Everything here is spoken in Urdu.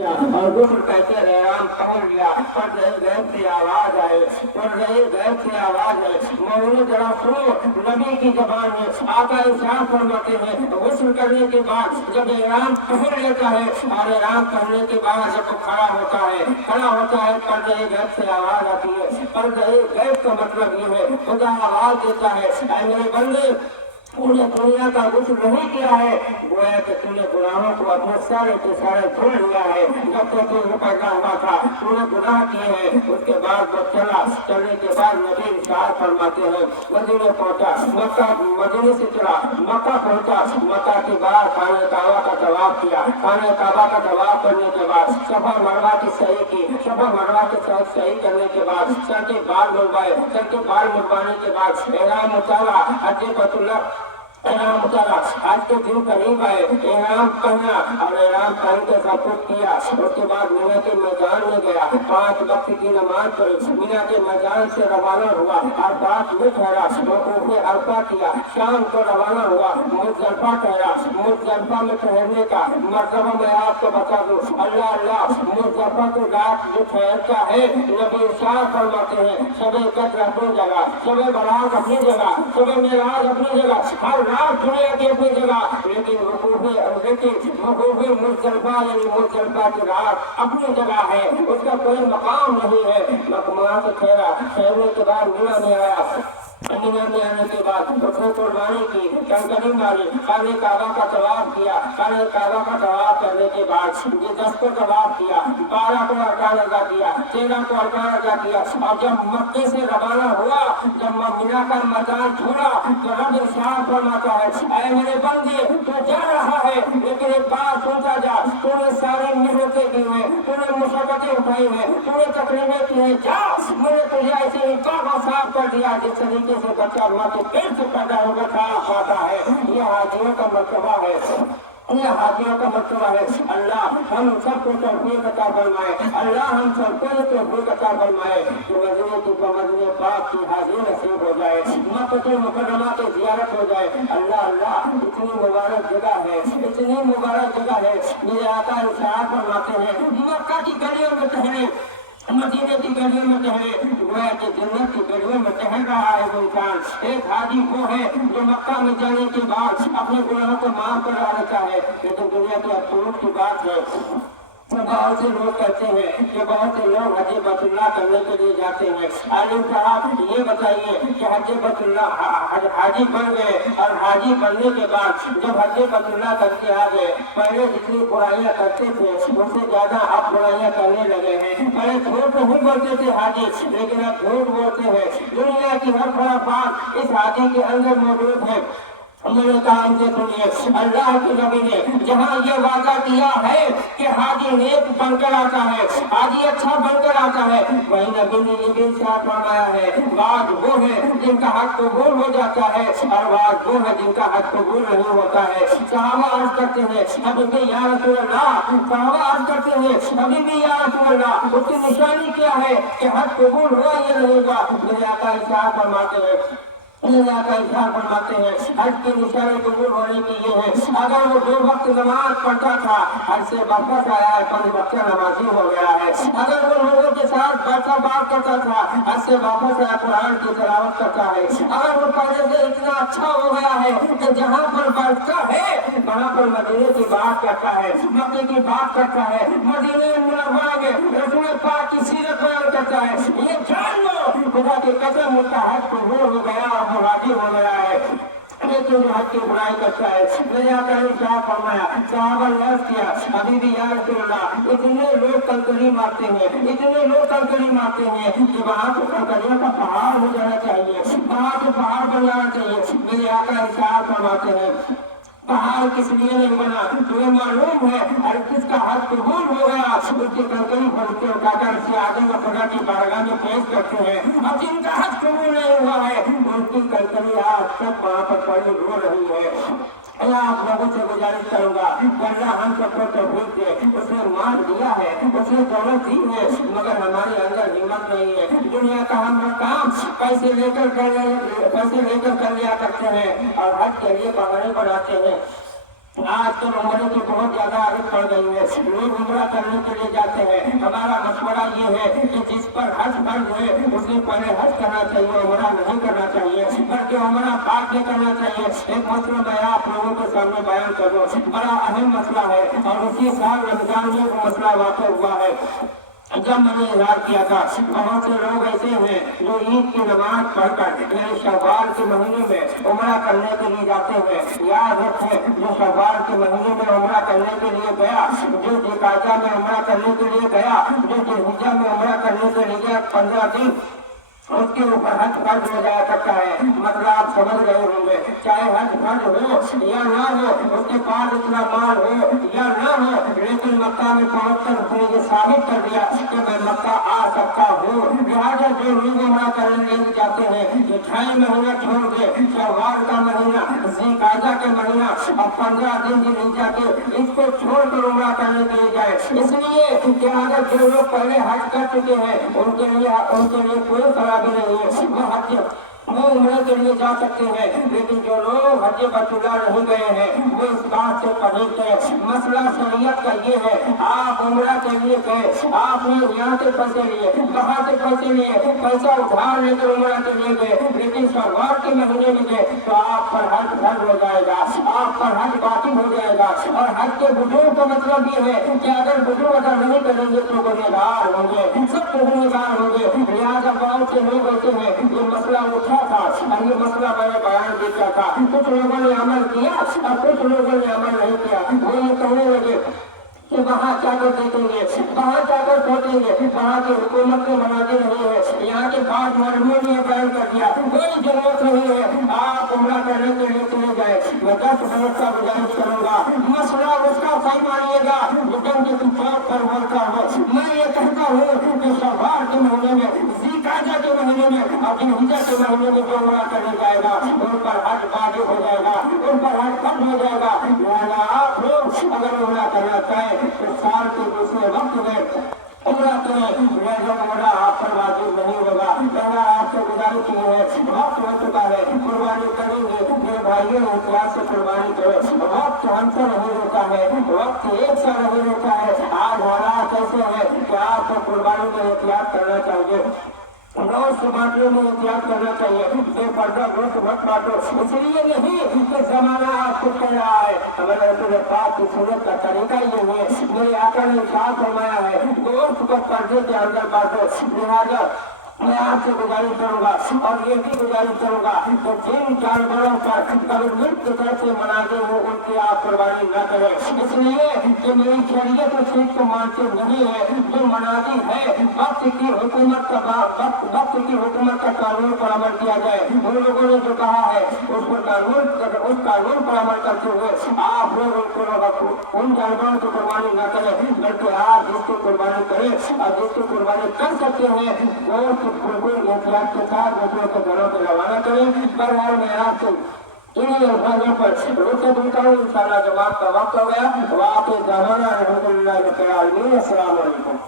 اور غسل کہتے رہے رام پکڑ لیا پڑھ رہے غیب سے آواز آئے پڑھ رہے غیب سے آواز آئے مولانا ذرا سنو نبی کی زبان میں آقا ارشاد فرماتے ہیں غسل کرنے کے بعد جب احرام پہن لیتا ہے اور احرام پہننے کے بعد جب کھڑا ہوتا ہے پڑھ رہے غیب سے آواز آتی ہے پڑھ رہے غیب کا مطلب یہ ہے خدا آواز دیتا ہے اے میرے بندے تو نے دنیا کا غسل نہیں کیا ہے گویا کہ تو نے گناہوں کو اپنے سارے کے سارے دھل لیا ہے جب تک تو پیدا ہوا تھا تو نے گناہ کیے ہیں اس کے بعد وہ چلنے کے بعد نبی ارشاد فرماتے ہیں مدینے پہنچا مدینے سے چلا مکہ پہنچا مکہ کے بعد خانہ کعبہ کا طواف کیا خانہ کعبہ کا طواف کرنے کے بعد صفا مروہ کی صحیح کی صفا مروہ کے ساتھ صحیح کرنے کے بعد سر کے بال منڈوانے کے بعد احرام اتارا حج بیت اللہ احرام اتارا آج کے دن قریب آئے احرام پہنا اور احرام پہن کے سب کچھ کیا اس کے بعد مینا کے میدان میں گیا 5 وقت کی نماز پڑھی مینا کے میدان سے روانہ ہوا اور رات میں ٹھہرا وقوف عرفہ کیا شام کو روانہ ہوا مزدلفہ ٹھہرا مزدلفہ میں ٹھہرنے کا مرتبہ میں آپ کو بتا دوں اللہ مزدلفہ کو رات جو ٹھہرتا ہے نبی ارشاد فرماتے ہیں شب قدر اپنی جگہ شب برات اپنی جگہ شب معراج اپنی جگہ ہر رات دنیا کی اپنی جگہ لیکن وقوف مزدلفہ یعنی مزدلفہ کی رات اپنی جگہ ہے اس کا کوئی مقام نہیں ہے مقامات ٹھہرنے کے بعد مینا میں آیا مینا میں آنے کے بعد اس نے قربانی کی کنکری ماری خانہ کعبہ کا طواف کیا خانہ کعبہ کا طواف کرنے کے بعد 10 کو طواف کیا 12 کو ارکان ادا کیا 13 کو ارکان ادا کیا اور جب مکے سے روانہ ہوا جب مینا کا میدان چھوڑا تو رب ارشاد فرماتا ہے اے میرے بندے تو جا رہا ہے لیکن ایک بات سنتا جا تو نے سارے محنتیں کی ہیں تو نے مشقتیں اٹھائی ہیں تو نے تکلیفیں کی ہیں جا میں نے تجھے ایسے ہی کعبہ صاف کر دیا جس طریقے سے بچہ ماں کے پیٹ سے پیدا ہو کر کھانا کھاتا ہے یہ حاجیوں کا مرتبہ ہے اللہ ہم سب کو توفیق عطا فرمائے اللہ ہم سب کو توفیق عطا فرمائے کہ مدینے پاک کی حاضری نصیب ہو جائے مکہ مکرمہ کی زیارت ہو جائے اللہ اتنی مبارک جگہ ہے میرے آقا ارشاد فرماتے ہیں مکہ کی گلیوں میں ٹہلے مدینے کی گلیوں میں ٹہلے گویا کہ جنت کی گلیوں میں ٹہل رہا ہے وہ انسان ایک حاجی وہ ہے جو مکہ میں جانے کے بعد اپنے گناہوں کو معاف کروا لیتا ہے لیکن دنیا کی افسوس کی بات ہے بہت سے لوگ کہتے ہیں کہ بہت سے لوگ حج بیت اللہ کرنے کے لیے جاتے ہیں عالم صاحب یہ بتائیے کہ حج بیت اللہ حاجی بن گئے اور حاجی بننے کے بعد جب حج بیت اللہ کر کے آ گئے پہلے جتنی برائیاں کرتے تھے ان سے زیادہ اب برائیاں کرنے لگے ہیں پہلے جھوٹ نہیں بولتے تھے حاجی لیکن اب جھوٹ بولتے ہیں دنیا کی ہر خرافات اس حاجی کے اندر موجود ہے میرے کام سے سنیے اللہ کی نبی نے جہاں یہ وعدہ کیا ہے کہ حاجی نیک بن کر آتا ہے حاجی اچھا بن کر آتا ہے وہی نبی نے یہ بھی ارشاد فرمایا ہے بعض وہ ہے جن کا حق قبول ہو جاتا ہے اور بعض وہ ہے جن کا حق قبول نہیں ہوتا ہے صحابہ عرض کرتے ہیں حبیبی یا رسول اللہ صحابہ عرض کرتے ہیں حبیبی یا رسول اللہ اس کی نشانی کیا ہے کہ حق قبول ہوا یا نہیں ہوا میرے آقا ارشاد فرماتے ہیں حج کی نشانی قبول ہونے کی یہ ہے اگر وہ 2 وقت نماز پڑھتا تھا حج سے واپس آیا ہے 5 وقت نمازی ہو گیا ہے اگر وہ لوگوں کے ساتھ بیٹھا بات کرتا تھا حج سے واپس آیا قرآن کی تلاوت کرتا ہے اگر وہ پہلے سے اتنا اچھا ہو گیا ہے کہ جہاں پر بیٹھتا ہے وہاں پر مدینے کی بات کرتا ہے مکے کی بات کرتا ہے مدینے منورہ میں رسول پاک کی سیرت بیان کرتا ہے یہ جان لو خدا کی قسم اس کا حج قبول ہو گیا حاجی ہو گیا ہے لیکن جو حج کی برائی کرتا ہے میرے آقا نے کیا فرمایا صحابہ نے عرض کیا حبیبی یا رسول اللہ اتنے لوگ کنکری مارتے ہیں کہ وہاں تو کنکریوں کا پہاڑ ہو جانا چاہیے وہاں تو پہاڑ بن جانا چاہیے میرے آقا ارشاد فرماتے ہیں پہاڑ کس لیے نہیں بنا تمہیں معلوم ہے اور کس کا حج قبول ہو گیا اس کی کنکری پھڑتے اٹھا کر اسے آگے میں خدا کی بارگاہ میں پیش کرتے ہیں اور جن کا حج قبول نہیں ہوا ہے ان کی کنکری آج تک وہاں پر پڑی رو رہی ہے اللہ آپ لوگوں سے گزارش کروں گا اللہ ہم سب کو توفیق دے اس نے مال دیا ہے اس نے دولت دی ہے مگر ہمارے اندر ہمت نہیں ہے دنیا کا ہم کام پیسے لے کر کر لیا کرتے ہیں اور حج کے لیے بہانے بناتے ہیں آج کل عمرے کی بہت زیادہ عادت پڑ گئی ہے، لوگ عمرہ کرنے کے لیے جاتے ہیں۔ ہمارا مشورہ یہ ہے کہ جس پر حج فرض ہے اس نے پہلے حج کرنا چاہیے، عمرہ نہیں کرنا چاہیے، بلکہ عمرہ پاک نہیں کرنا چاہیے۔ ایک مسئلہ میں آپ لوگوں کے سامنے بیان کروں، بڑا اہم مسئلہ ہے، اور اسی سال رمضان میں وہ مسئلہ واقع ہوا ہے جب میں نے اظہار کیا تھا۔ بہت سے لوگ ایسے ہیں جو عید کی نماز پڑھ کر یعنی شوال کے مہینے میں عمرہ کرنے کے لیے جاتے ہیں۔ یاد رکھیں، جو شوال کے مہینے میں عمرہ کرنے کے لیے گیا، جو ذوالقعدہ میں عمرہ کرنے کے لیے گیا، جو ذوالحجہ میں عمرہ کرنے کے لیے 15 دن اس کے اوپر حج فرض ہو جایا کرتا ہے۔ مطلب آپ سمجھ رہے ہوں گے، چاہے حج فرض ہو یا نہ ہو، اس کے پاس اتنا مال ہو یا نہ ہو، لیکن مکہ میں پہنچ کر اس نے یہ ثابت کر دیا کہ میں مکہ آ سکتا ہوں۔ لہٰذا جو لوگ عمرہ کرنے کے لیے جاتے ہیں، یہ 2.5 مہینہ چھوڑ کے شوال کا مہینہ، ذوالقعدہ کے مہینہ اور 15 دن ذوالحجہ کے، اس کو چھوڑ کر عمرہ کرنے کے لیے جائے، اس لیے کہ اگر جو لوگ پہلے حج کر چکے ہیں ان کے لیے کوئی خرابی نہیں ہے، وہ عمرے کے لیے جا سکتے ہیں۔ لیکن جو لوگ حج بیت اللہ نہیں گئے ہیں وہ اس بات سے پرہیز ہے۔ مسئلہ شریعت کا یہ ہے، آپ عمرہ کے لیے گئے، آپ نے یہاں سے پیسے لیے، کہاں سے پیسے لیے، پیسہ ادھار لے کر عمرہ کے لیے گئے، لیکن شوال کے مہینے میں گئے تو آپ پر حج فرض ہو جائے گا، آپ پر حج باطل ہو جائے گا۔ اور حج کے بزرگ کا مطلب یہ ہے کہ اگر بزرگ اگر نہیں کریں گے تو گنہگار ہوں گے، سب گنہگار ہوں گے۔ لہٰذا بہت سے لوگ ہوتے ہیں یہ مسئلہ اٹھا تھا، اور یہ مسئلہ میں نے بیان بھی کیا تھا، کچھ لوگوں نے عمل کیا اور کچھ لوگوں نے عمل نہیں کیا۔ وہ یہ کہنے لگے کہ وہاں جا کر دیکھیں گے، وہاں جا کر سوچیں گے، وہاں کی حکومت کے مناظر نہیں ہے، یہاں کے بعض مرموں نے بیان کر دیا کوئی ضرورت نہیں ہے، آپ عمرہ کرنے کے لیے چلے جائے۔ میں 10 منٹ کا گزارش کروں گا، مسئلہ اس کا صحیح مانیے گا لیکن جو کتاب پر ورکا ہو۔ میں یہ کہتا ہوں کہ شوال کے مہینے میں، ذوالقعدہ کے مہینے میں اور ذوالحجہ کے مہینے میں جو عمرہ کرنے جائے گا ان پر حج واجب ہو جائے گا، ان پر حج فرض ہو جائے گا۔ لہٰذا آپ لوگ اگر عمرہ کرنا چاہیں تو سال کے دوسرے وقت میں عمرہ کریں، لہٰذا عمرہ آپ پر واجب نہیں ہوگا۔ لہٰذا آپ سے گزارش یہ ہے، وقت ہو چکا ہے، قربانی کریں گے میرے بھائیوں، احتیاط سے قربانی کرو۔ وقت ہم سے نہیں روکا ہے، وقت ایک سے نہیں روکا ہے۔ آج حالات ایسے ہیں کہ آپ کو قربانی میں احتیاط کرنا چاہیے، گوشت بانٹنے میں احتیاط کرنا چاہیے، بے پردہ گوشت مت بانٹو۔ اس لیے نہیں کہ زمانہ آپ کو کہہ رہا ہے، ہمارے رسول پاک کی سنت کا طریقہ یہ ہے، میرے آقا نے ارشاد فرمایا ہے گوشت کو پردے کے اندر بانٹو۔ لہٰذا میں آپ سے گزارش کروں گا اور یہ بھی گزارش کروں گا کہ جن جانوروں پر گورنمنٹ کی طرف سے مناظر ہو ان کی آپ قربانی نہ کریں، اس لیے کہ میری شریعت اس چیز کو مانتے نہیں ہے۔ جو مناظر ہے وقت کی حکومت کا قانون پر عمل کیا جائے، ان لوگوں نے جو کہا ہے اس قانون پر عمل کرتے ہوئے آپ لوگ ان جانوروں کی قربانی نہ کریں، بلکہ آپ جس کی قربانی کریں اور جس کی قربانی کر سکتے ہیں وہ بالکل احتیاط کے ساتھ دوسروں کے گھروں پہ روانہ کریں۔ بہرحال میں آپ سے انہیں الفاظوں پر روکے دیتا ہوں، انشاءاللہ جواب کا وقت ہو گیا۔ واقع دعوانا الحمدللہ رب العالمین۔ السلام علیکم۔